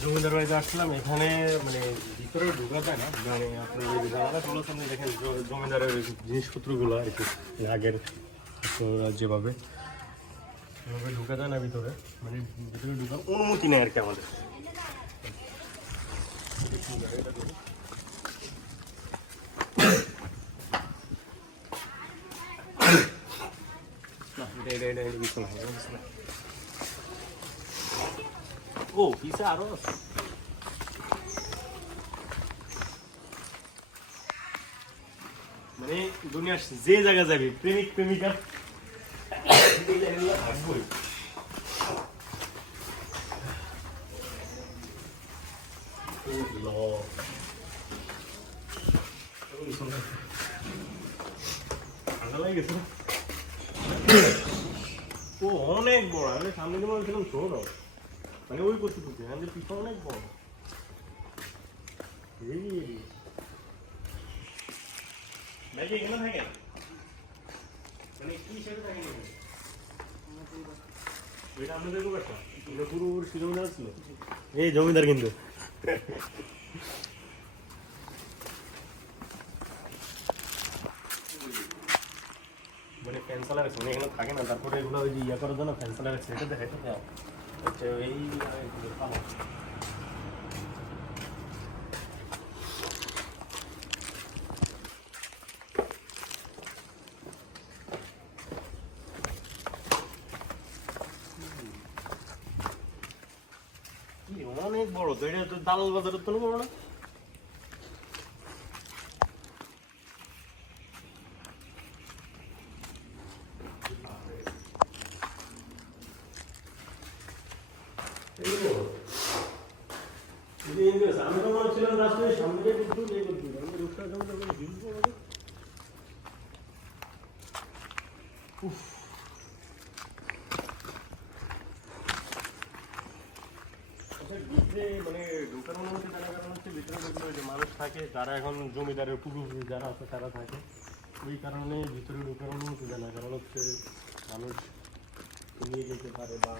জমিদার বাড়িতে আসলাম। এখানে মানে ভিতরে ঢোকা যায় না, মানে আপনার এই জানালা খোলার সামনে দেখেন জমিদারের জিনিসপত্রগুলো আর কি আগের যেভাবে সেভাবে ঢোকা যায় না ভিতরে, মানে ভিতরে ঢোকার অনুমতি নেই আর কি আমাদের। ও পিছে আরো আছে। মানে দুনিয়ার যে জায়গা যাবি প্রেমিক প্রেমিকা থাকবই। ঠান্ডা লাগে গেছে। ও অনেক বড়, আমি সামনে দিয়ে বলছিলাম ছোট, মানে ওই কতটুকু আমাদের পিছনে অনেক বড়। ব্যাগে এখানে থাকে না, মানে কি হিসেবে থাকে না ওইটা আমাদের একটা পুরো জমিদার ছিল। এই জমিদার কিন্তু মানে ফ্যান চালা রাখছে, মানে এখানে থাকে না। তারপরে এগুলো ওই যে ইয়া করার জন্য ফ্যান চালা রাখছে, এটা দেখে আচ্ছা এই অনেক বড় তো, এটা তো দালাল বাজারের তো বড় না। আমি তো মনে ছিলাম রাস্তায় সামনে কিন্তু মানে ঢোকার অনুমতি দেওয়ার কারণ হচ্ছে ভিতরে ঢুকলে যে মানুষ থাকে যারা এখন জমিদারের পূর্বপুরুষ যারা আছে তারা থাকে, ওই কারণে ভিতরে ঢোকার অনুমতি দেয় না। কারণ হচ্ছে মানুষ নিয়ে যেতে পারে বা